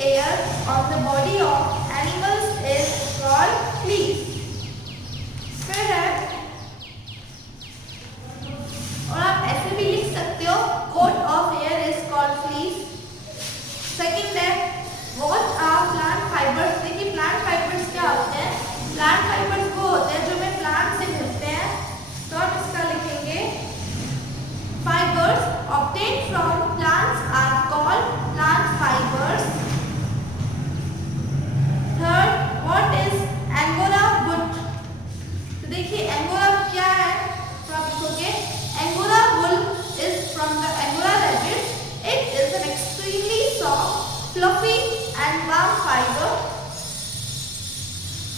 air on the body of animals is called fleas. फिर है, और आप ऐसे भी लिख सकते हो coat of hair is called fleas. Second है what are plant fibers. देखिए plant fibers क्या होते हैं. plant fibers वो होते हैं जो हमें plant से मिलते हैं. तो आप इसका लिखेंगे fibers obtained from plants are called plant fibers. Third what is angora wood. तो देखिए angora क्या है. तो आप लिखोगे angora wool is from the angora rabbit. It is an extremely soft, fluffy and warm fiber.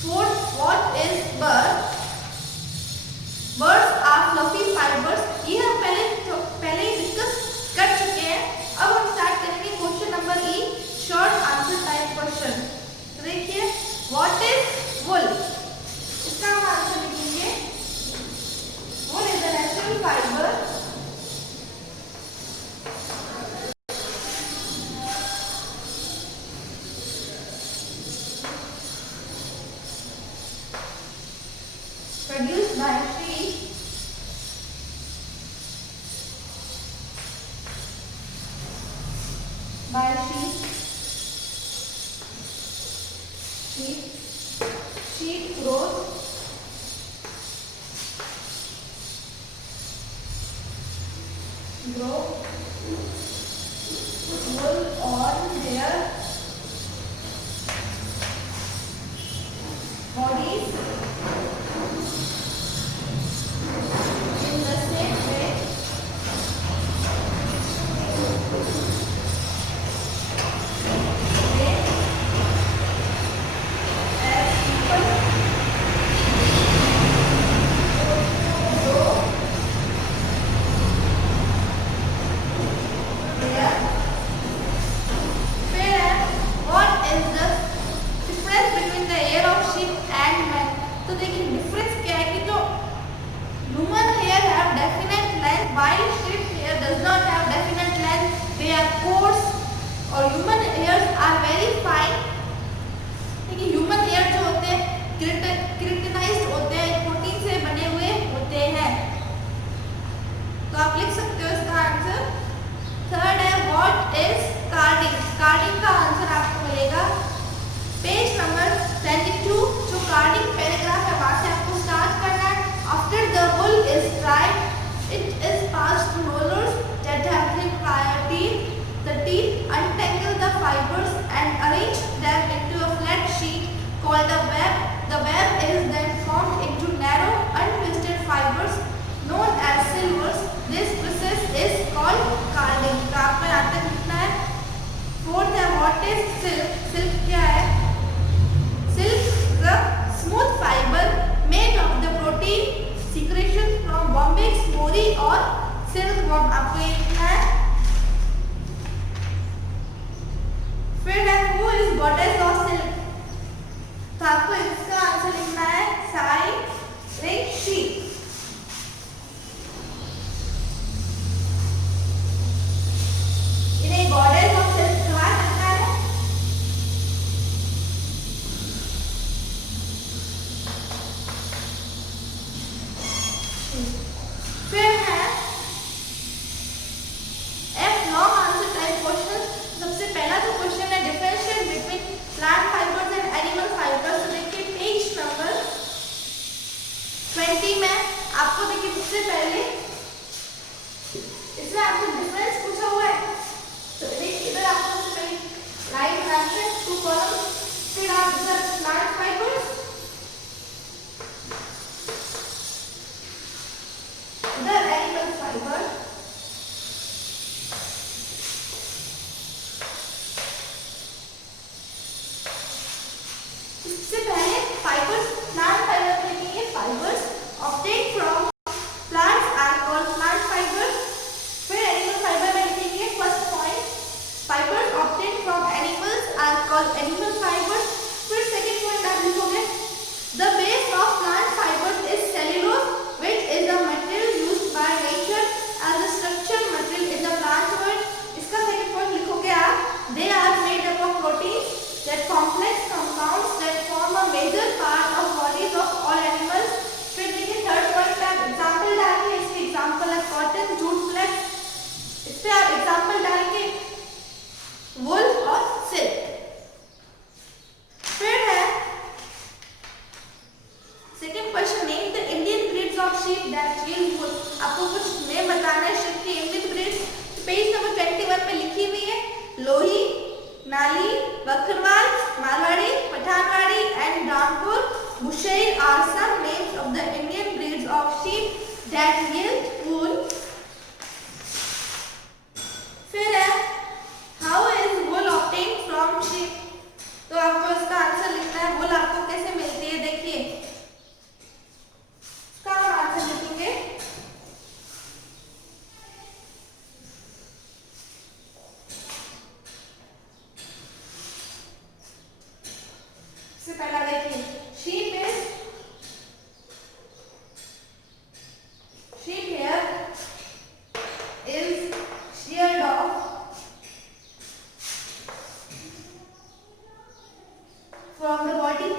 Fourth, what is bird. Birds are fluffy fibers. ये हम पहले ही डिस्कस कर चुके हैं. अब हम स्टार्ट करेंगे question number E, short answer type question. तो देखिए व्हाट इज वुल. इसका हम आंसर लिखेंगे wool is a natural fibre produced by trees sheep growth grow wool on their bodies in the same way as people grow their. What is the difference between the hair of sheep and man. तो देखिए डिफरेंस क्या है कि जो human hair have definite length while sheep hair does not have definite length. They are coarse और human hairs are very fine. देखिए human hair जो होते हैं keratinized होते हैं, प्रोटीन से बने हुए होते हैं. तो आप लिख सकते हो इसका आंसर. थर्ड है व्हाट इज कार्डिंग. कार्डिंग का आंसर आपको मिलेगा पेज नंबर 22. जो कार्डिंग पैराग्राफ है वहां से आपको स्टार्ट करना है. After the wool is dried, it is passed to rollers that have thin teeth. The teeth untangle the fibers and arrange them into a flat sheet called a web. The web is then formed into narrow, untwisted fibers known as silvers. This process is called carding. तो आपको यहाँ तक लिखना है. फोर्थ है what is silk. Silk क्या है. Silk is a smooth fibre made of the protein secretion from Bombyx मोरी और सिल्क वर्म. आपको ये लिखना है. फिर है who is goddess of silk. तो आपको इसका आंसर लिखना है साई रिंग शी. इन्हें गॉडेस ऑफ सिल्क कहा जाता है. फिर है F long answer type question. सबसे पहला जो क्वेश्चन है differentiate between plant fibres and animal fibres. तो देखिए पेज नंबर 20 में आपको देखिए सबसे पहले इसमें आपको डिफरेंस पूछा हुआ है. तो देखिए इधर आपको सबसे पहले लाइन बनानी है 2 कॉलम. फिर आप इधर प्लांट फाइबर्स, इधर एनिमल फाइबर. इससे पहले फाइबर्स प्लांट फाइबर लिखेंगे. Fibres obtained from plants are called plant fibers. फिर एनिमल फाइबर में लिखेंगे first point fibers obtained from animals are called animal fibers. फिर second Bakharwal, Marwari, Pathanwadi and Rampur Bushair are some names of the Indian breeds of sheep that yield wool. फिर है how is wool obtain from sheep. तो आपको इसका आंसर लिखना है. वुल आपको कैसे मिलती है, देखिए इसका हम आंसर लिखेंगे. सबसे पहला देखिए sheep hair is sheared off from the body.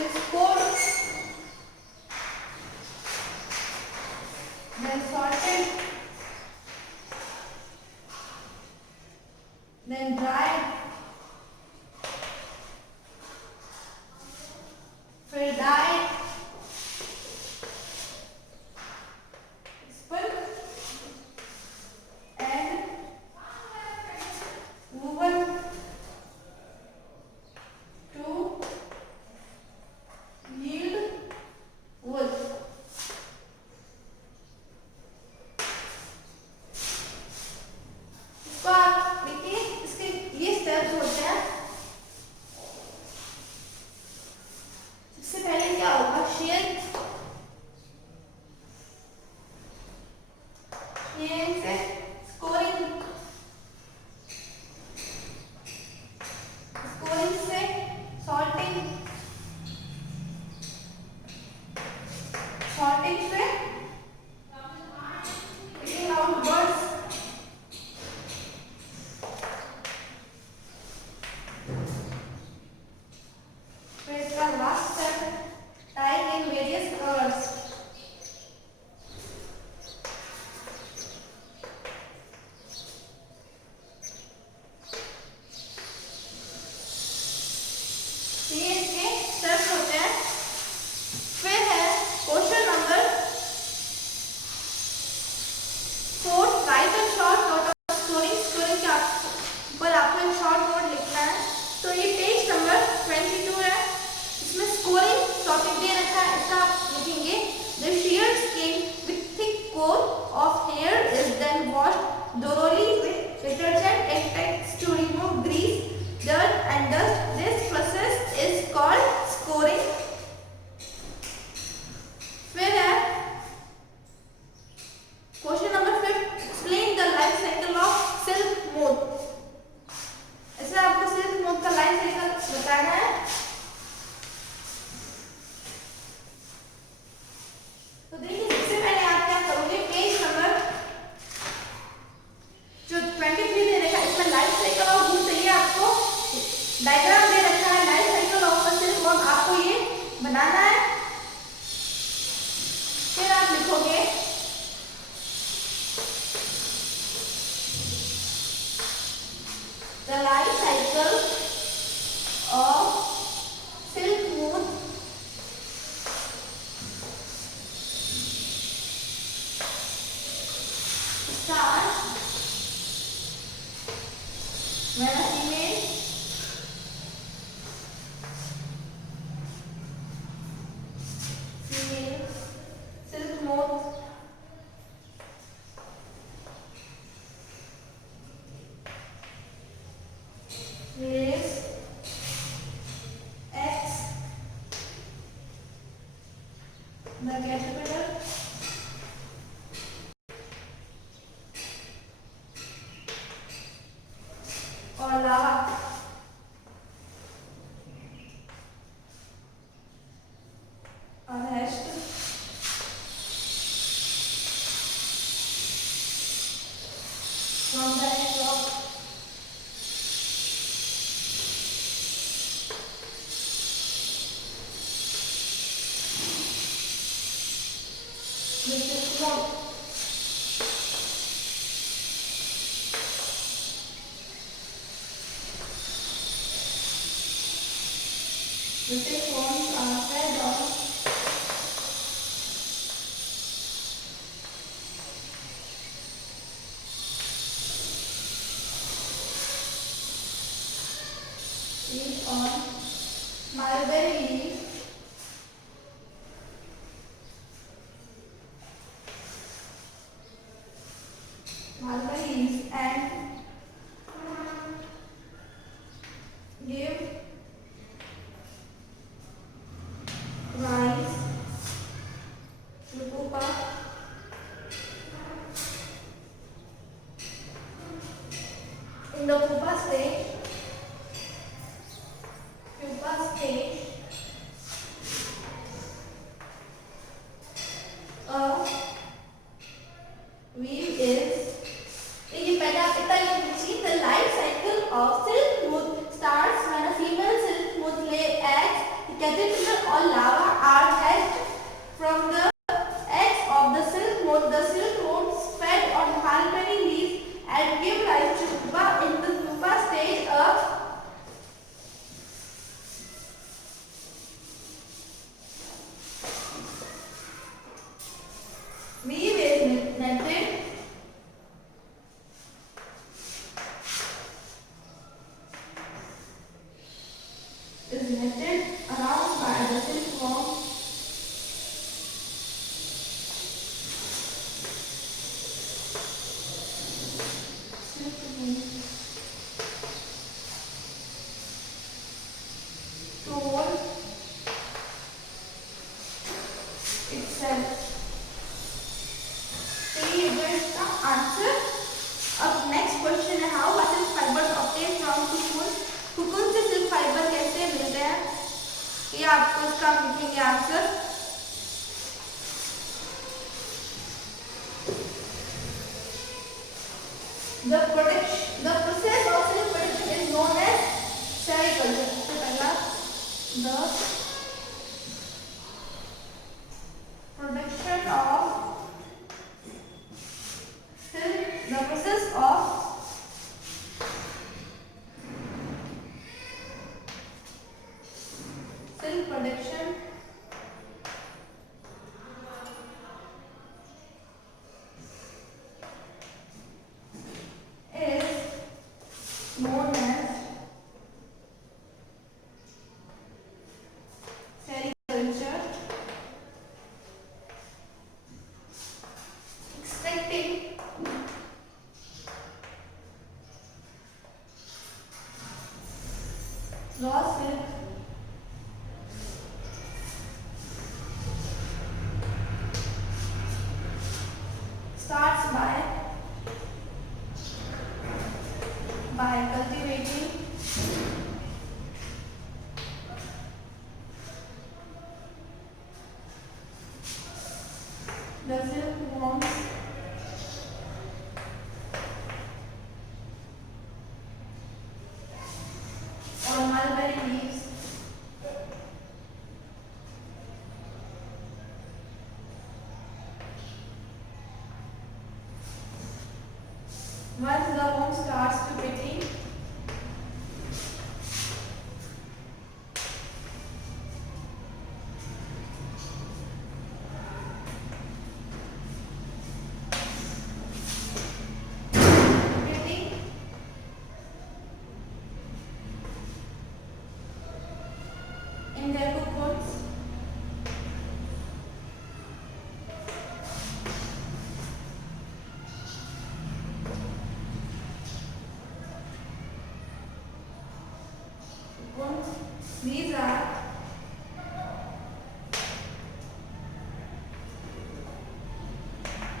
It's cold, then sorted, then dried, फिर dyed, spun and woven to yield wool. इसको आप देखिए, इसके ये स्टेप्स होते हैं. सबसे पहले क्या होगा, शेयर से स्कोरिंग, स्कोरिंग से सॉर्टिंग, सॉर्टिंग से picking out birds, फिर इसका last step tying in various colours. ये इसके स्टेप्स होते हैं. फिर है question number 4. Right a short note of scoring. Scoring के ऊपर आपको एक शॉर्ट नोट लिखना है. तो ये पेज नंबर 22 है. इसमें स्कोरिंग टॉपिक दे रखा है. इसका आप लिखेंगे the sheared skin with thick core of hair is then washed thoroughly with detergent and takes to remove grease, dirt and dust. This process is called scoring. फिर है question number 5. Explain the life cycle of silk moth. ऐसे आपको silk moth का life cycle बताना है. तो देखिए सबसे पहले आप क्या करोगे, पेज नंबर जो 23 दे रखा है, इसमें लाइफ साइकिल ऑफ वूल चाहिए. आपको डायग्राम दे रखा है life cycle of the silk moth, आपको ये बनाना है. फिर आप लिखोगे the life cycle of silk moth starts when a female silk moth lays eggs. The caterpillar और लावा और hatched from the egg of the silk moth. The silkworms are fed on leaves and give rise to pupa. In the pupa stage, a weave is देखिए पहले आप इतना ये पूछिए the life cycle of silk moth starts when a female silk moth lay eggs. The caterpillar or larva are hatched from the eggs of the silk moth. The silk moths fed on mulberry leaves and give rise to pupa. In the pupa stage, a weave is netted. Is netted around by the silkworm. To hold itself. So ये is the answer. अब next question है how are silk fibers obtained from cocoon? cocoon से silk fiber कैसे मिलते हैं? ये आपको इसका लिखेंगे answer. The process of silk production is known as sericulture. सबसे पहला the process of silk production is known as sericulture. Extracting raw silk starts by cultivating the silkworms or mulberry leaves. Once the worm starts pupating, in their cocoons, these are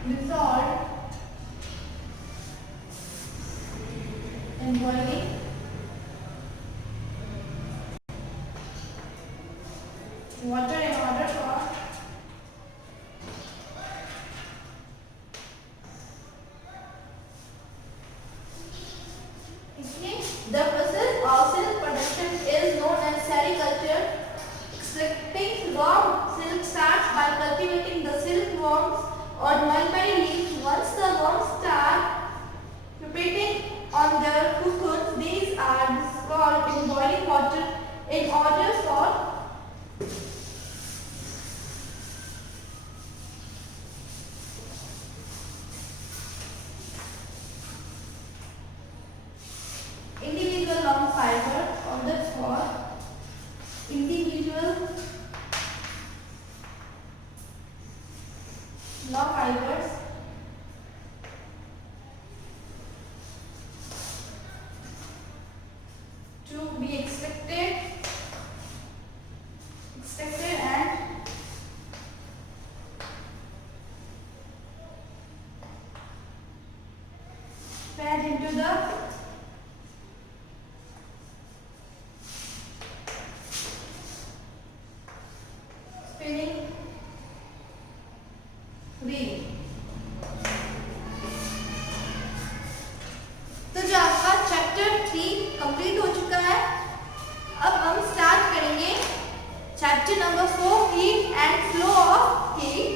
dissolved in boiling water in order for the process of silk production is known as sericulture. Extracting raw silk starts by cultivating the silkworms or mulberry leaves. Once the worms start pupating on their cocoons, these are dissolved in boiling water in order for individual be expected and fed into the spinning wheel। तो जो आपका चैप्टर 3 कंप्लीट हो चुका है। अब हम start करेंगे chapter number 4, heat and flow of heat.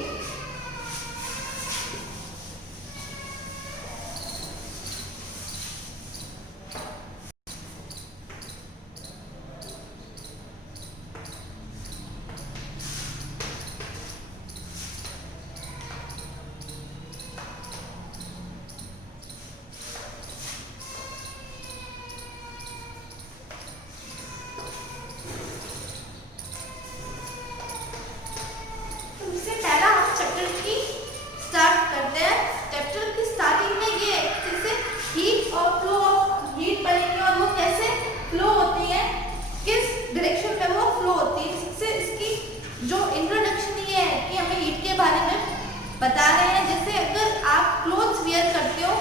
बता रहे हैं जैसे अगर आप क्लोथ्स वियर करते हो,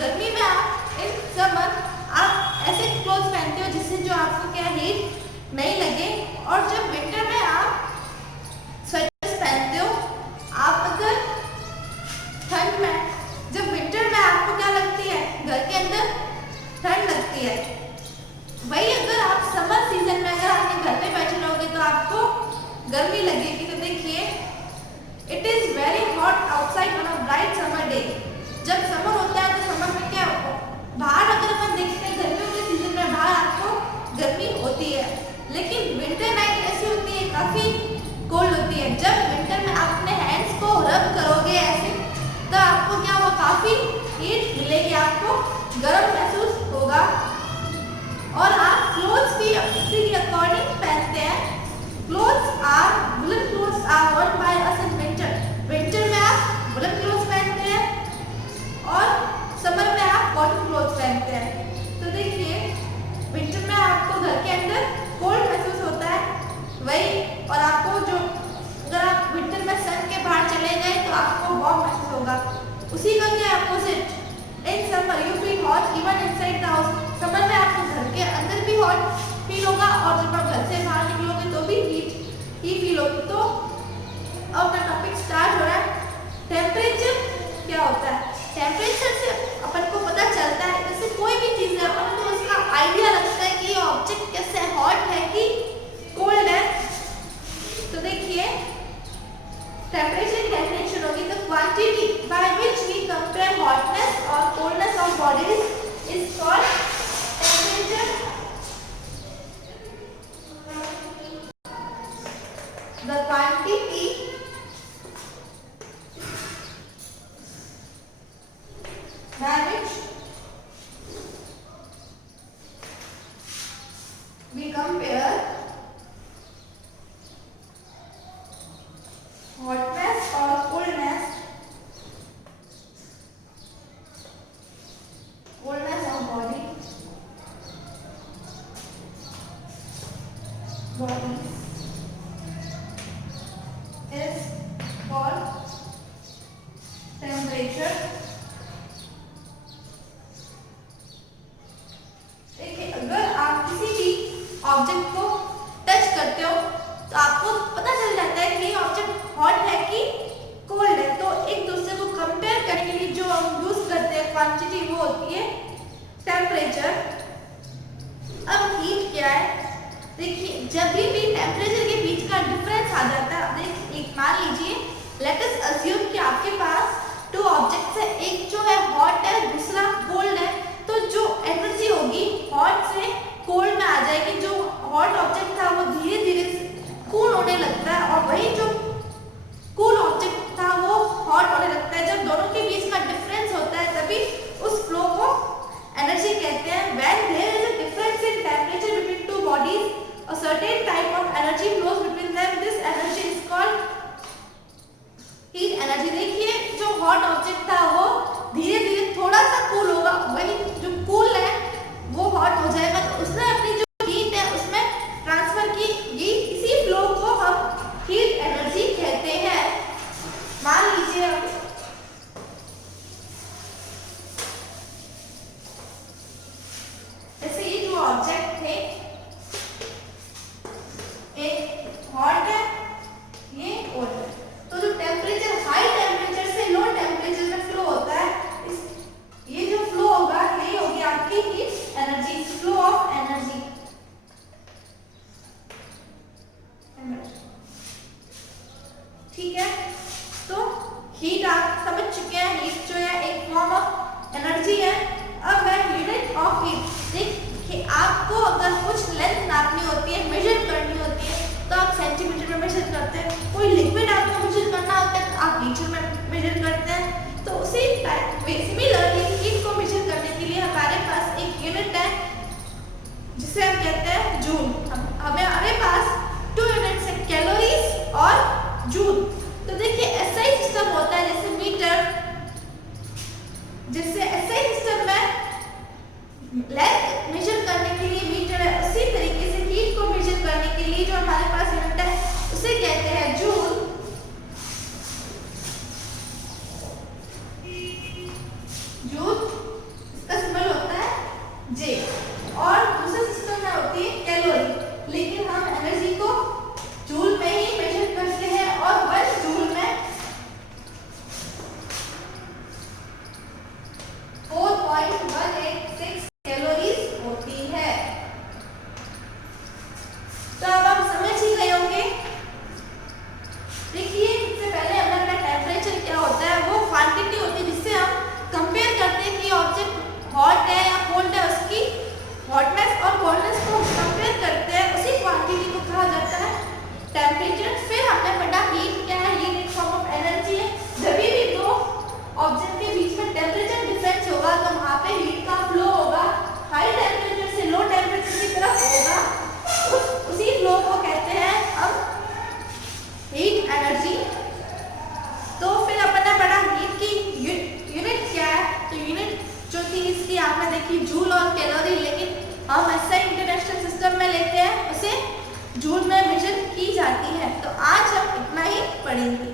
गर्मी में आप इन समर आप ऐसे क्लोथ्स पहनते हो जिससे जो आपको क्या हीट नहीं लगे, और जब विंटर में आप स्वेटर्स पहनते हो, आप अगर ठंड में जब विंटर में आपको क्या लगती है, घर के अंदर ठंड लगती है, वही अगर आप समर सीजन में अगर आपने घर पे बैठे रहोगे तो आपको गर्मी लगेगी। तो देखिए it is very hot outside on a bright summer day. जब समर होता है तो समर में क्या बाहर अगर अपन देखते हैं गर्मियों के सीजन में बाहर आपको गर्मी होती है, लेकिन विंटर नाइट ऐसी होती है काफी कोल्ड होती है। जब विंटर में आप अपने हैंड्स को रब करोगे ऐसे तो आपको क्या होगा, काफी हीट मिलेगी, आपको गर्म महसूस होगा। और आप क्लोथ्स भी उसी के अकॉर्डिंग पहनते हैं। Clothes are woollen clothes are worn by us in winter. Winter में आप वुलन क्लोथ्स पहनते हैं और समर में आप कॉटन क्लोथ्स पहनते हैं। तो देखिए विंटर में आपको घर के अंदर कोल्ड महसूस होता है वही, और आपको जो अगर आप विंटर में सन के बाहर चले गए तो आपको वार्म महसूस होगा। उसी का क्या opposite, in summer you feel hot even inside the house. Summer में आपको घर के अंदर भी हॉट फील होगा और जब आप घर से बाहर निकलोगे तो भी हीट ही फील होगी। तो अब अपना टॉपिक स्टार्ट हो रहा है। टेम्परेचर क्या होता है? टेम्परेचर से अपन को पता चलता है, जैसे कोई भी चीज है अपन को उसका आइडिया लगता है कि ये ऑब्जेक्ट कैसे हॉट है कि कोल्ड है। तो देखिए टेम्परेचर की डेफिनेशन होगी the quantity by which we compare hotness और coldness of bodies is called temperature. The quantity by which we compare hotness or coldness of bodies is called temperature। देखिए अगर आप किसी भी ऑब्जेक्ट को टच करते हो तो आपको पता चल जाता है कि ये ऑब्जेक्ट हॉट है कि कोल्ड है। तो एक दूसरे को कंपेयर करने के लिए जो हम यूज करते हैं क्वांटिटी वो होती है टेम्परेचर। अब हीट क्या है? देखिए जब भी टेम्परेचर के बीच का डिफरेंस आ जाता है, एक मान लीजिए लेट अस अज्यूम कि आपके पास टू ऑब्जेक्ट्स है, एक जो है हॉट है दूसरा कोल्ड है, तो जो एनर्जी होगी हॉट से कोल्ड में आ जाएगी। जो हॉट ऑब्जेक्ट था वो धीरे धीरे कूल होने लगता है और वही जो कूल ऑब्जेक्ट था वो हॉट होने लगता है। जब दोनों के बीच का डिफरेंस होता है तभी उस फ्लो को एनर्जी कहते हैं। When there is a difference in temperature between two bodies, a certain type of energy flows between them. This energy is called heat energy। देखिए जो हॉट ऑब्जेक्ट था वो धीरे एनर्जी है। अब है यूनिट ऑफ हीट। देखिए आपको अगर कुछ लेंथ नापनी होती है, मेजर करनी होती है, तो आप सेंटीमीटर में मेजर करते हैं। कोई लिक्विड आपको मेजर करना होता है तो आप लीटर में मेजर करते हैं। तो उसी सिमिलरली हीट को मेजर करने के लिए हमारे पास एक यूनिट है जिसे हम कहते हैं जूल। हमारे पास 2 यूनिट्स है, कैलोरीज और जूल। तो देखिए ऐसा ही सिस्टम होता है जैसे मीटर, जिससे ऐसे सिस्टम में लेंथ मेजर करने के लिए मीटर है, उसी तरीके से हीट को मेजर करने के लिए जो हमारे पास यूनिट है उसे कहते हैं जूल। जूल इसका सिंबल होता है जे। और दूसरे सिस्टम में होती है कैलोरी, लेकिन हम एनर्जी को जूल में ही मेजर करते हैं और 1 जूल में 4.186 कैलोरीज होती है। तो अब आप समझ ही गए होंगे। देखिए सबसे पहले अपना टेम्परेचर क्या होता है, वो क्वांटिटी होती है जिससे हम कंपेयर करते हैं कि ऑब्जेक्ट हॉट है या कोल्ड है, उसकी हॉटनेस और कोल्डनेस को कंपेयर करते हैं, उसी क्वांटिटी को कहा जाता है टेम्परेचर। फिर हमने पढ़ा हीट क्या है, हीट एक फॉर्म ऑफ एनर्जी है। जब भी दो ऑब्जेक्ट के बीच में टेम्परेचर डिफरेंस होगा तो वहाँ पे हीट का फ्लो होगा, हाई टेम्परेचर से लो टेम्परेचर की तरफ होगा। उसी फ्लो को कहते हैं हम हीट एनर्जी। तो फिर अपन ने पढ़ा हीट की यूनिट क्या है। तो यूनिट जो थी इसकी आपने देखी जूल और कैलोरी, लेकिन हम ऐसा इंटरनेशनल सिस्टम में लेते हैं, उसे जूल में मेजर की जाती है। तो आज हम इतना ही पढ़ेंगे।